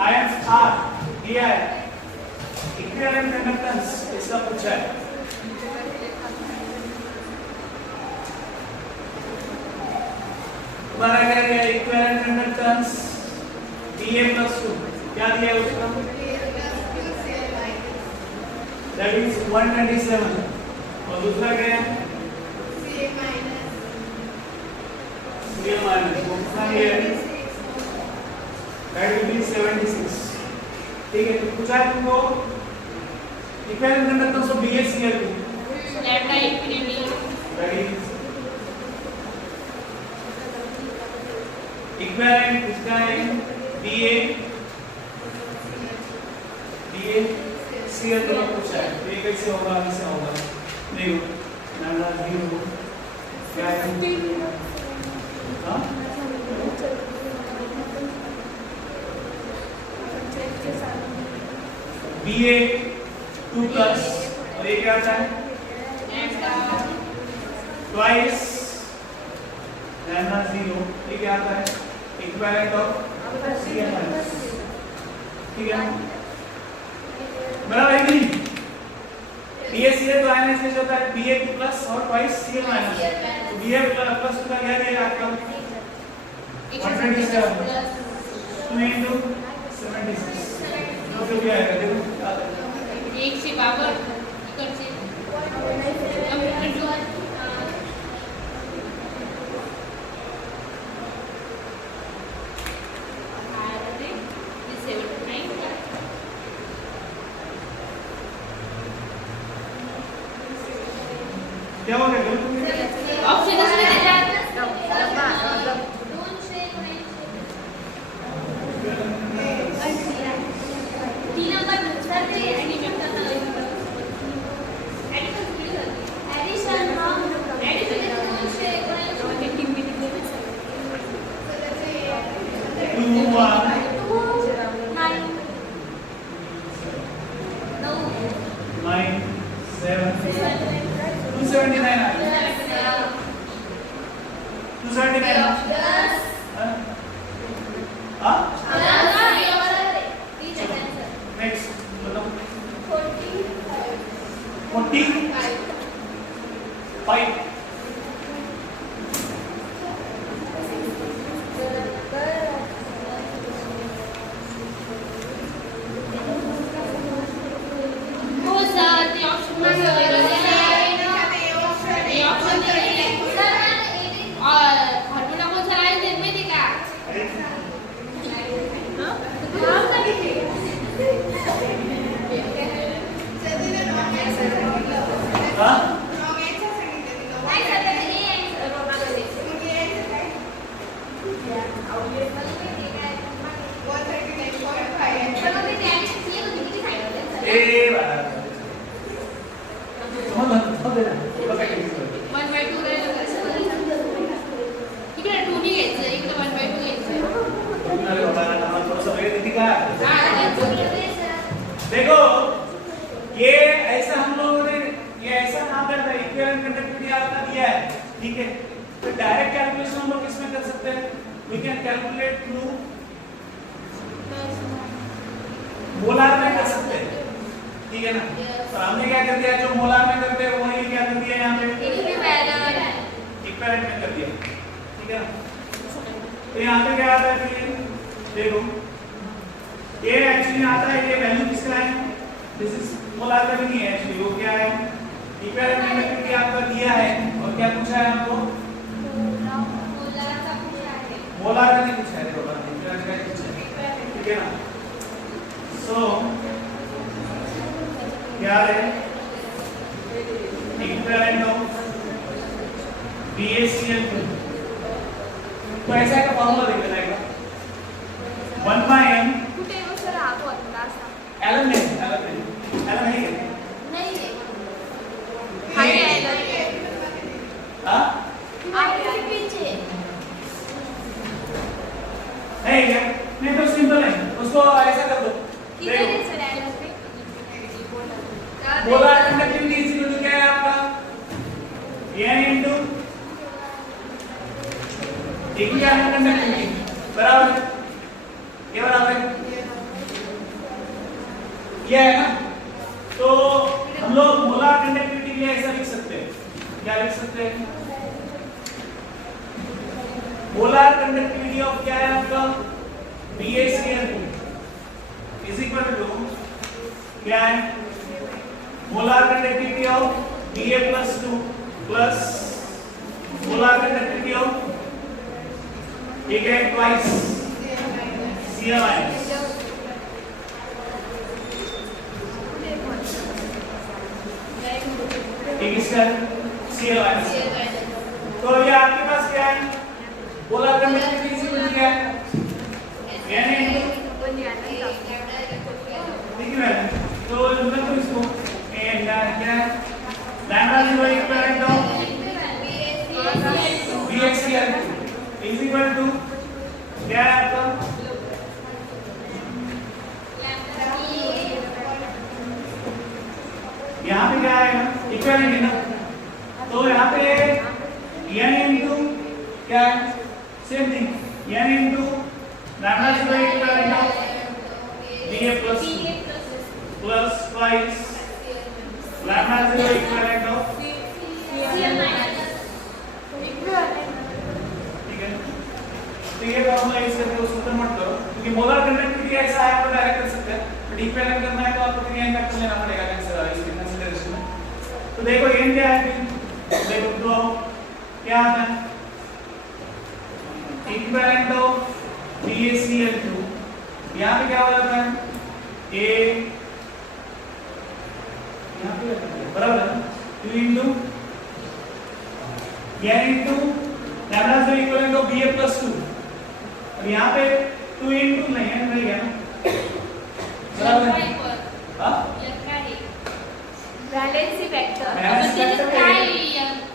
ions R दिया है इक्विवेलेंट कंडक्टेंस इसका पूछा है तुम्हारा क्या दिया इक्विवेलेंट कंडक्टेंस Ba plus 2 क्या दिया है उसका that is 127 और दूसरा क्या है Cl minus दूसरा ये that will be 76 ठीक है तो पूछा है तुमको equivalent conductance of BaCl2 lambda infinity that is equivalent इसका है BaCl2 का पूछा है तो ये कैसे होगा ऐसे होगा देखो लैम्डा 0 क्या है हाँ Ba 2 plus और ये क्या आता है twice lambda 0 ये क्या आता है इक्विवेलेंट ऑफ Cl minus ठीक है बराबर है कि नहीं BaCl तो आयन इसमें होता है Ba2 plus और twice Cl minus तो Ba plus का क्या देगा आपका 127 2 into 76 जो क्या है देखो एक से पावर इक्वल से क्या हो गया ऑप्शन इसमें दे जाता देखो ये ऐसा हम लोगों ने ये ऐसा नाम करता है इक्विवेलेंट कंडक्टिविटी आपका दिया है ठीक है तो डायरेक्ट कैलकुलेशन हम लोग किसमें कर सकते हैं we can calculate through molar में कर सकते हैं ठीक है ना तो हमने क्या कर दिया जो मोलार में करते हैं वही क्या कर दिया यहाँ पे इक्विवेलेंट में कर दिया ठीक है ना तो यहाँ पे क्या आता है फिर देखो ये एक्चुअली आता है ये वैल्यू किसका है दिस इज मोलार का नहीं है एक्चुअली वो क्या है इक्विवेलेंट कंडक्टिविटी आपका दिया है और क्या पूछा है आपको मोलार का नहीं पूछा है देखो इक्विवेलेंट का पूछा है ठीक है ना सो क्या है इक्विवेलेंट ऑफ BaCl2 तो ऐसा का फॉर्मूला देख लेना 1 by m कुठे हो सर आगो आता असा एलन नहीं है नहीं है हाय हां आपके पीछे नहीं है नहीं तो सिंपल है उसको ऐसा कर दो किधर है सर एलन पे molar conductivity is equal to क्या है आपका n into इक्विवेलेंट कंडक्टिविटी बराबर ये बराबर है ये है ना तो हम लोग मोलार कंडक्टिविटी के लिए ऐसा लिख सकते हैं क्या लिख सकते हैं मोलार कंडक्टिविटी ऑफ क्या है आपका BaCl2 इज इक्वल टू क्या है molar conductivity of Ba+2 plus molar conductivity of ठीक है ट्वाइस Cl- ठीक इसका Cl- तो ये आपके पास क्या है molar conductivity is equal to क्या है n ठीक है तो मतलब तो इसको n क्या है lambda is equal to BaCl2 is equal to क्या है आपका यहाँ पे क्या आएगा इक्विवेलेंट है ना तो यहाँ पे n into क्या है same thing n into lambda is equal to Ba plus twice lambda is equal to ठीक है तो ये फॉर्मूला यूज करके उसको खत्म मत करो क्योंकि मोलार कंडक्टिविटी ऐसा है आप डायरेक्ट कर सकते हैं बट इक्विवेलेंट करना है तो आपको फिर n फैक्टर लेना पड़ेगा कंसीडरेशन में तो देखो n क्या है फिर देखो तो क्या आता है इक्विवेलेंट ऑफ BaCl2 यहाँ पे क्या हो जाता है a यहाँ पे बराबर है 2 into n into lambda is equal to Ba+2 अब यहाँ पे 2 into नहीं है मिल गया ना बराबर है हाँ वैलेंसी वेक्टर बैलेंस वेक्टर काय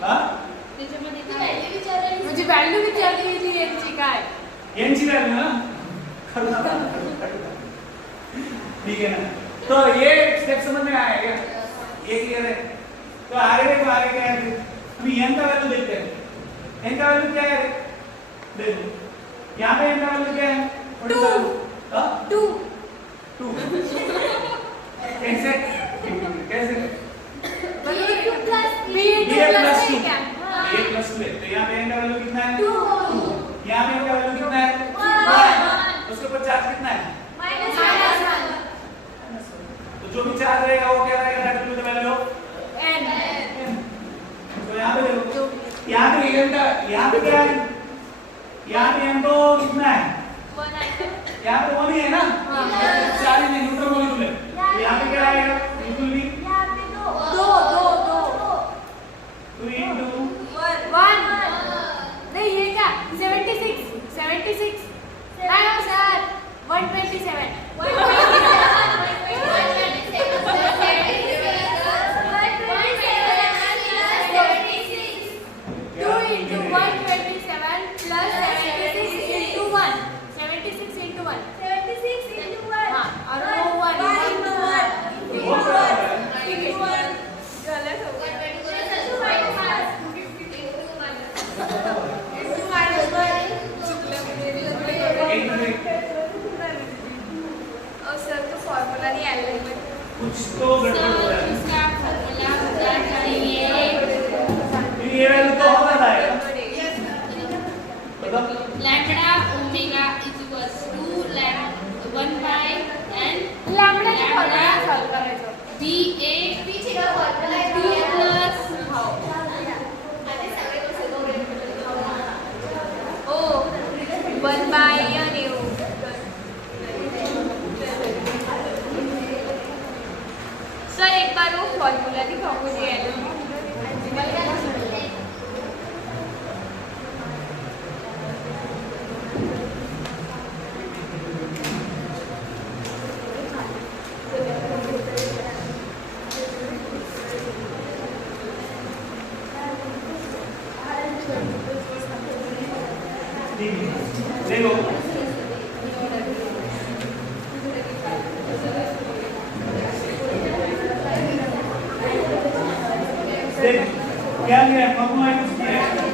हाँ त्याच्यामध्ये काय विचारायला मुझे वैल्यू विचारली थी यांची काय n ची वैल्यू ना ठीक है ना तो ये स्टेप समझ में आया क्या ये क्लियर है तो आगे देखो आगे क्या है अभी n का वैल्यू देखते हैं n का वैल्यू क्या है देखो यहाँ पे n का वैल्यू क्या है 2 2 कैसे कैसे B+2 क्या Ba+2 तो यहाँ पे n का वैल्यू कितना है 2 यहाँ पे n का वैल्यू कितना है 1 उसके ऊपर चार्ज कितना है -1 तो जो भी चार्ज रहेगा वो क्या रहेगा that will be the value of n तो यहाँ पे देखो यहाँ पे n का यहाँ पे क्या है यहाँ पे n तो कितना है यहाँ पे 1 ही है ना चार्ज नहीं न्यूट्रल मॉलिक्यूल है तो यहाँ पे क्या आएगा बिल्कुल भी 2 into 1 नहीं ये क्या 76 नहीं sir 127 2 into 127 plus 76 into 1 76 into 1 हाँ और वो 1 ठीक है गलत हो गया और सर तो फॉर्मूला नहीं आया कुछ तो गड़बड़ हो रहा है इसका फॉर्मूला होना चाहिए ये वैल्यू तो होगा ना बताओ लैम्बडा फॉर्मूला दिखाओ मुझे देखो देख क्या है फॉर्मूला यूज किया है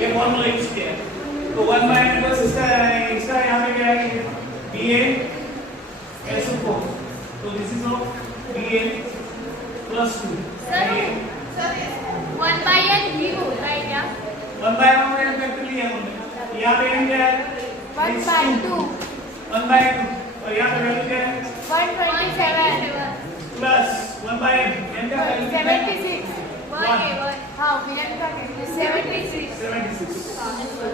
ये फॉर्मूला यूज किया है तो 1 बाय n प्लस इसका यहाँ पे क्या है ba S4 तो this is of ba plus 2 sir 1 by n भी होता है क्या 1 बाय n में फैक्टर लिया हमने यहाँ पे n क्या है 1 by 2 1 बाय 2 और यहाँ पे वैल्यू क्या है 127 प्लस 1 बाय n का वैल्यू क्या है 76 हाँ विलन का 76 76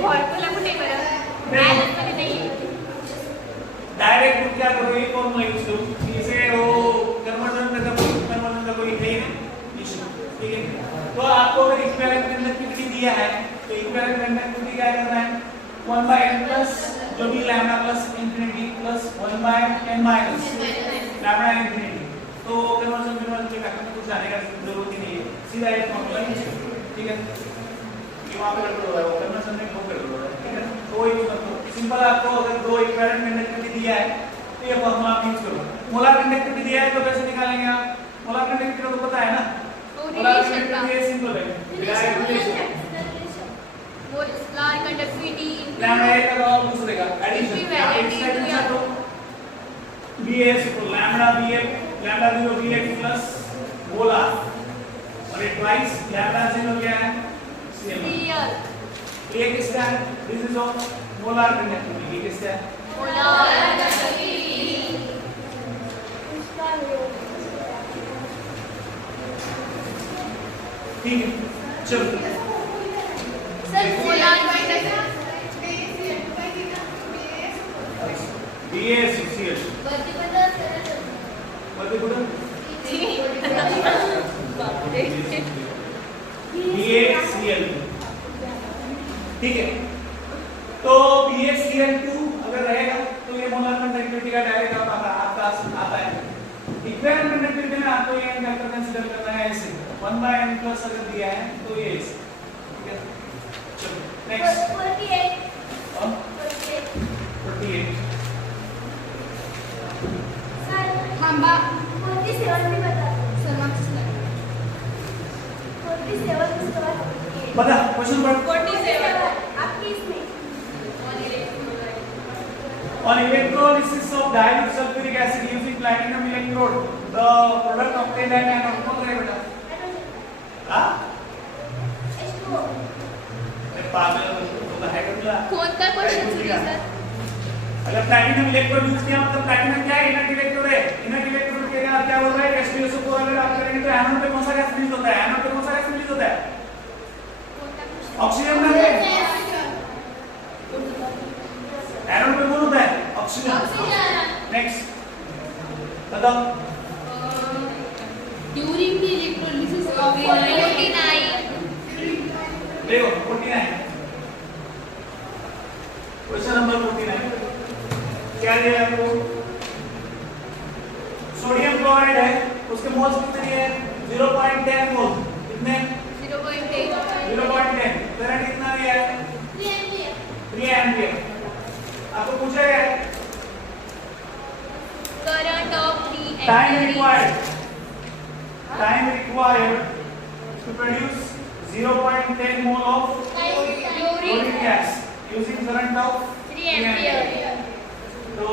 फॉर्मूला कुठे बरं बॅलन्स मध्ये नाही डायरेक्ट तुम क्या करो ये फॉर्मूला यूज करो इसे वो कन्वर्जन का कोई है नहीं इशू ठीक है तो आपको अगर इक्विवेलेंट कंडक्टिविटी दिया है तो इक्विवेलेंट कंडक्टिविटी क्या करना है 1 by n प्लस जो भी lambda plus infinity plus 1 by n minus lambda infinity तो कन्वर्जन के फैक्टर में कुछ जाने का जरूरत ही नहीं है सीधा एक फॉर्मूला यूज करो ठीक है ये वहां पे कर दो कन्वर्जन में वो कर दो ठीक है कोई मतलब सिंपल आपको अगर दो इक्विवेलेंट कंडक्टिविटी दिया है तो ये फॉर्मूला आप यूज करो मोलर कंडक्टिविटी दिया है तो कैसे निकालेंगे आप मोलर कंडक्टिविटी तो पता है ना मोलर कंडक्टिविटी ये सिंपल है direct relation molar conductivity lambda एक का और दूसरे का एडिशन तो bs तो lambda bf lambda 0 bf plus molar और ये ट्वाइस लैम्डा 0 क्या है cm ये किसका है this is of molar conductivity ये किसका है मोलर कंडक्टिविटी ठीक है चलो sir molar conductivity bs cl वरती कुठं BaCl ठीक है तो BaCl2 अगर रहेगा तो ये मोलर कंडक्टिविटी का डायरेक्ट आपका आता है इक्विवेलेंट कंडक्टिविटी में आपको ये फैक्टर कंसीडर करना है ऐसे 1 by n प्लस अगर दिया है तो ये ऐसे ठीक है चलो नेक्स्ट 48 थांबा 47 भी बता सर मार्क्स बता क्वेश्चन पढ़ 47 आपकी इसमें On electrolysis of dilute sulfuric acid using platinum electrode, the product obtained है क्या कौन करेगा बेटा? हाँ? अरे पागल तो है क्या? कोणता क्वेश्चन सुरू सर अगर प्लैटिनम इलेक्ट्रोड यूज किया मतलब प्लैटिनम क्या है इनर्ट इलेक्ट्रोड है इनर्ट इलेक्ट्रोड के लिए क्या बोल रहा है H2SO4 अगर आप करेंगे तो एनोड पे कौन सा गैस रिलीज होता है एनोड पे कौन सा गैस रिलीज होता है ऑक्सीजन ना है एनोड पे कौन होता है ऑक्सीजन नेक्स्ट बताओ ड्यूरिंग द इलेक्ट्रोलिसिस ऑफ 49 देखो 49 क्वेश्चन नंबर 49 क्या दिया है आपको सोडियम क्लोराइड है उसके मोल्स कितने दिए हैं 0.10 मोल कितने 0.10 करंट कितना दिया है 3 एम्पीयर आपको पूछा गया है current of the time required to produce 0.10 mole of chlorine gas using current of 3 ampere. तो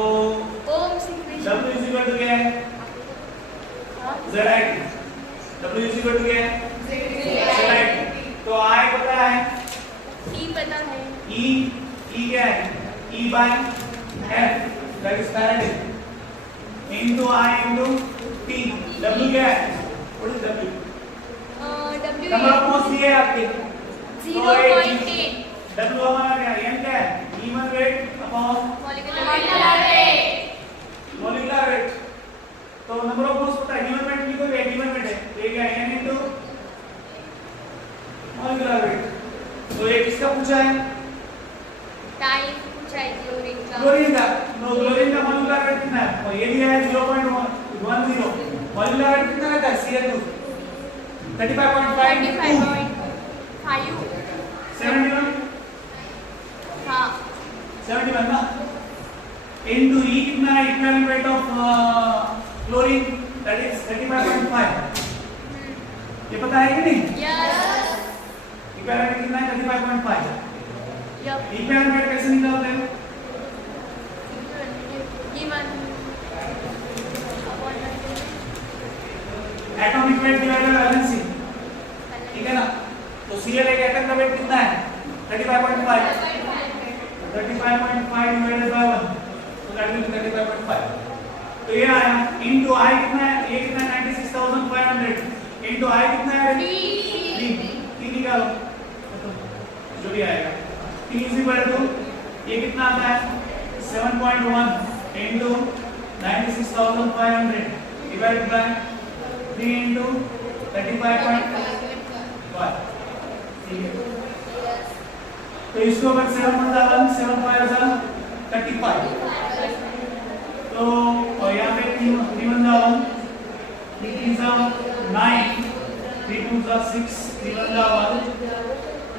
Ohm's equation. W is equal to क्या है? ZIT. W is equal to क्या है? ZIT. तो I पता है? E पता है. E क्या है? E by F. That is Faraday. Into I into T. W क्या है? What is W? W number of moles दिए हैं आपके. 0.8. W हमारा क्या है? M क्या है? Even weight upon Molecular weight. molecular weight. तो नंबर ऑफ मोल्स पता है. Given weight लिखो ये given weight है. तो ये क्या है? N into molecular weight. तो ये किसका पूछा है? टाइम पूछा है क्लोरीन का. क्लोरीन का. तो क्लोरीन का molecular weight कितना है? और ये दिया है 0.10. molecular weight कितना रहता है? Cl2 35.5 35.5. 71 हाँ. 71 ना. into E कितना है? equivalent weight of chlorine, that is 35.5. ये पता है कि नहीं? Yes. equivalent weight कितना है? 35.5. Yup. equivalent weight कैसे निकालते हैं? Given. atomic weight divided by valency. ठीक है ना? तो Cl एक एटम का weight कितना है? 35.5. 35.5 divided by 1. So that will be 35.5. तो ये आया. into I कितना है? ये कितना है? 96,500. into I कितना है? 3 निकालो. जो भी आएगा. T is equal to ये कितना आता है? 7.1 into 96,500 divided by 3 into 35.5. ठीक है. तो इसको अगर 7 1 जा 1 7 5 जा 35. तो और यहाँ पे 3 1 जा 1 3 3 जा 9 3 2 जा 6 3 1 जा 1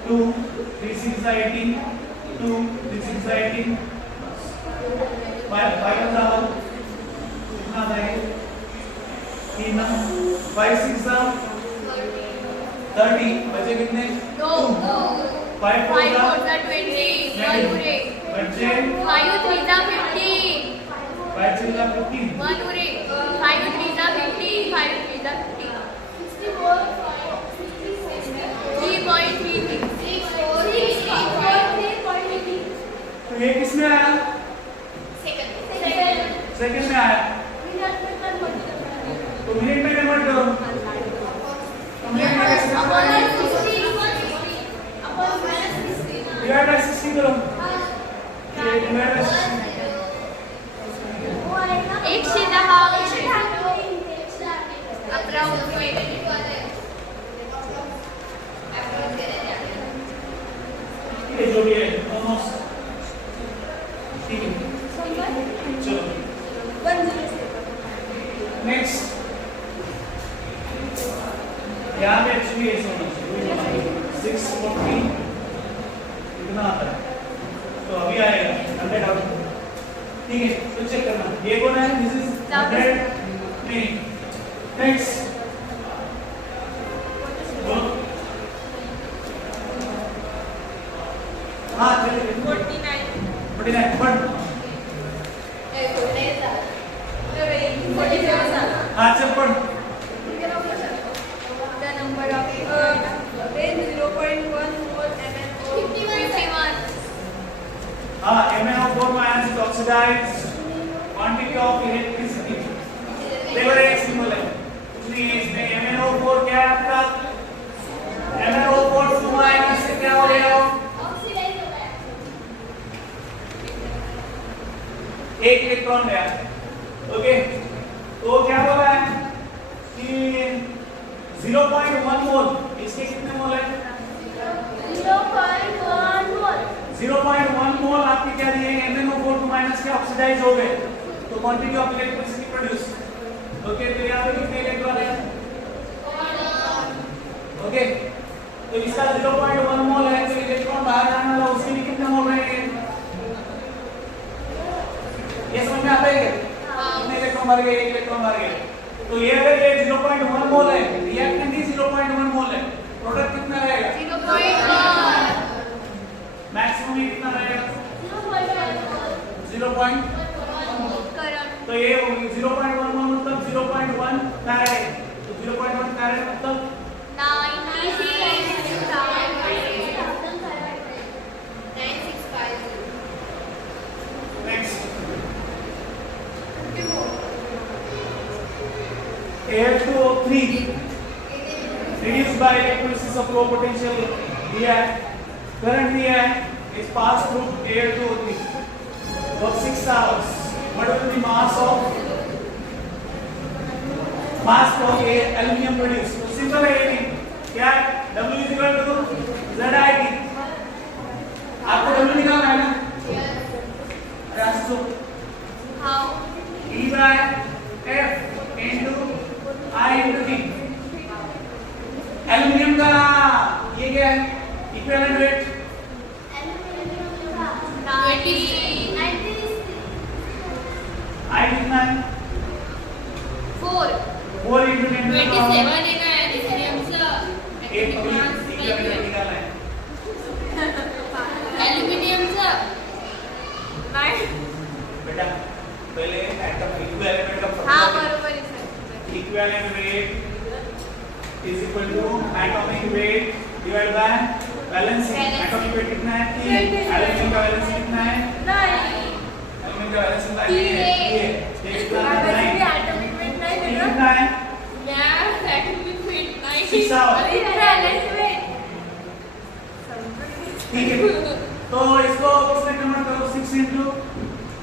2 3 6 जा 18 2 3 6 जा 18 5 5 जा 1 कितना आता है? 3 ना 5 6 जा 30 बचे कितने? 2. 5 5 4 4 जा 20. 1 उरे. बचे 5 3 जा 50. 5 6 जा 15. 1 उरे. 5 3 जा 50. 5 3 जा 50. 3.33. तो ये किसमें आया? सेकंड में आया. तो मिनट में कन्वर्ट करो. तो मिनट में कैसे डिवाइड बाय 60 करो. ये डिवाइड बाय 60. 110. ये जो भी है ऑलमोस्ट ठीक है. चलो नेक्स्ट. यहाँ पे एक्चुअली ऐसा होना चाहिए. 640 कितना आता है? तो अभी आएगा 100 आउट. ठीक है. तो चेक करना. ये कौन है? दिस इज 100 नहीं. नेक्स्ट हाँ चलिए 49 पढ़. हाँ चल पढ़. The number of range 0.1 mole MnO 51. हाँ MnO4 minus is oxidized quantity of electricity. Level एक सिंबल है. इसलिए इसमें MnO4 क्या है आपका? MnO4 2 minus से क्या हो गया? एक इलेक्ट्रॉन गया. ओके. तो क्या बोला है कि 0.1 मोल. इसके कितने मोल है? 0.1 mole 0.1 मोल आपके क्या दिए? MnO4 2 minus के ऑक्सीडाइज हो गए. तो quantity of electricity produce. Okay. तो यहाँ पे कितने इलेक्ट्रॉन है? ओके. तो इसका 0.1 मोल है. तो इलेक्ट्रॉन बाहर जाने वाला उसके लिए कितने मोल रहेंगे? ये समझ में आता है क्या? कितने इलेक्ट्रॉन भर गए? एक इलेक्ट्रॉन भर गए. तो ये अगर ये 0.1 मोल है, रिएक्टेंट ही 0.1 मोल है, प्रोडक्ट कितना रहेगा 0.1 मैक्सिमम ये कितना रहेगा 0. करंट तो ये होगी 0.11 मतलब 0.1 फैराड तो 0.1 फैराड मतलब 965 next Al2O3 reduced by electrolysis of low potential दिया है current दिया है is passed through Al2O3 for 6 hours. What will be the mass of aluminum produced? तो simple है ये क्या है W is equal to ZIT. आपको W निकालना है ना? रास्तो how E by F into I into T. Aluminium का ये क्या है इक्विवेलेंट वेट 20 I कितना है 4 4 into 10 27 है ना एल्यूमिनियम सा इक्विवेलेंट निकालना है एल्यूमिनियम सा बेटा पहले एटम इक्विवेलेंट का हाँ फॉर्मूला बरोबर है sir equivalent weight is equal to atomic weight divided by valency. Atomic weight कितना है 3. एल्यूमिनियम का वैलेंसी कितना है नहीं एल्यूमिनियम का वैलेंसी कितना है तीन है। ये कितना है एटॉमिक वेट नहीं ये देगा कितना है मैं एटॉमिक वेट 6 hours. अरे बैलेंस वेट ठीक है तो इसको किसने कन्वर्ट करो 6 into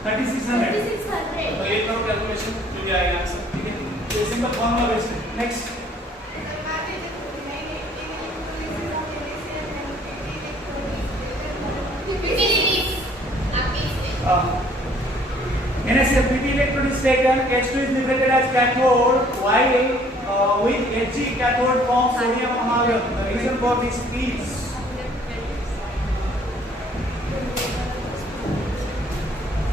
3600 तो ये करो कैलकुलेशन जो भी आएगा आंसर ठीक है ये सिंपल फॉर्मूला बेस्ड है next NaCl PT electrode is taken, H2 is liberated as cathode, while with Hg cathode forms sodium amalgam. The reason for this is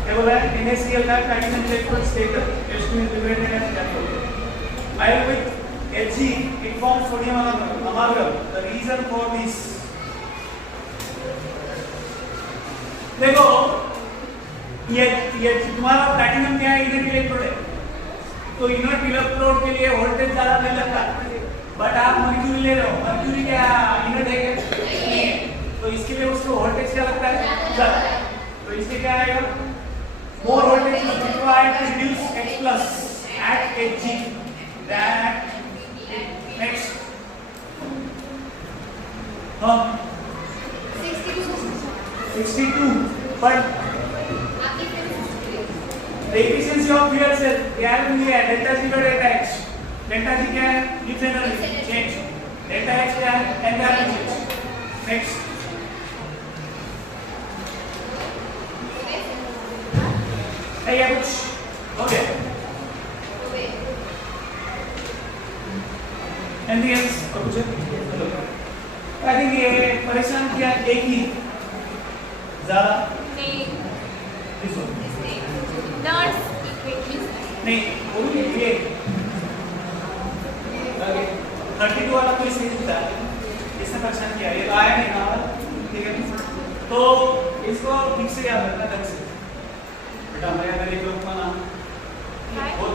क्या बोला है NaCl का platinum electrode is taken, H2 is liberated as cathode, while with Hg it forms sodium amalgam. The reason for this देखो ये तुम्हारा platinum क्या है inert electrode है तो इनर्ट इलेक्ट्रोड के लिए वोल्टेज ज्यादा नहीं लगता बट आप मर्क्यूरी ले रहे हो मर्क्यूरी क्या इनर्ट है नहीं है तो इसके लिए उसको वोल्टेज क्या लगता है ज्यादा तो इसलिए क्या आएगा more voltage is required to reduce H plus at Hg that next हाँ 62 but the efficiency of fuel cell क्या है delta G by delta H delta G क्या है Gibbs energy change delta H क्या है enthalpy change next है या कुछ हो गया anything else और कुछ I think ये परेशान किया एक ही ज़्यादा नहीं this one नर्स इक्वेशन नहीं वो भी ये 32 वाला कोई सही था इसने परेशान किया ये आया नहीं ना ठीक है तो इसको ठीक से याद रखना ढंग से बेटा मैं अगर एक लोग ना बहुत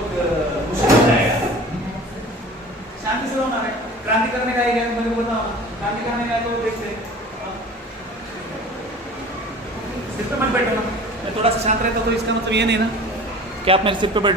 मुश्किल हो जाएगा शांति से होना है क्रांति करने का है मेरे को बताओ क्रांति करने का तो देखते सिर पे मत बैठो ना मैं थोड़ा सा शांत रहता तो इसका मतलब ये नहीं ना कि आप मेरे सिर पे बैठो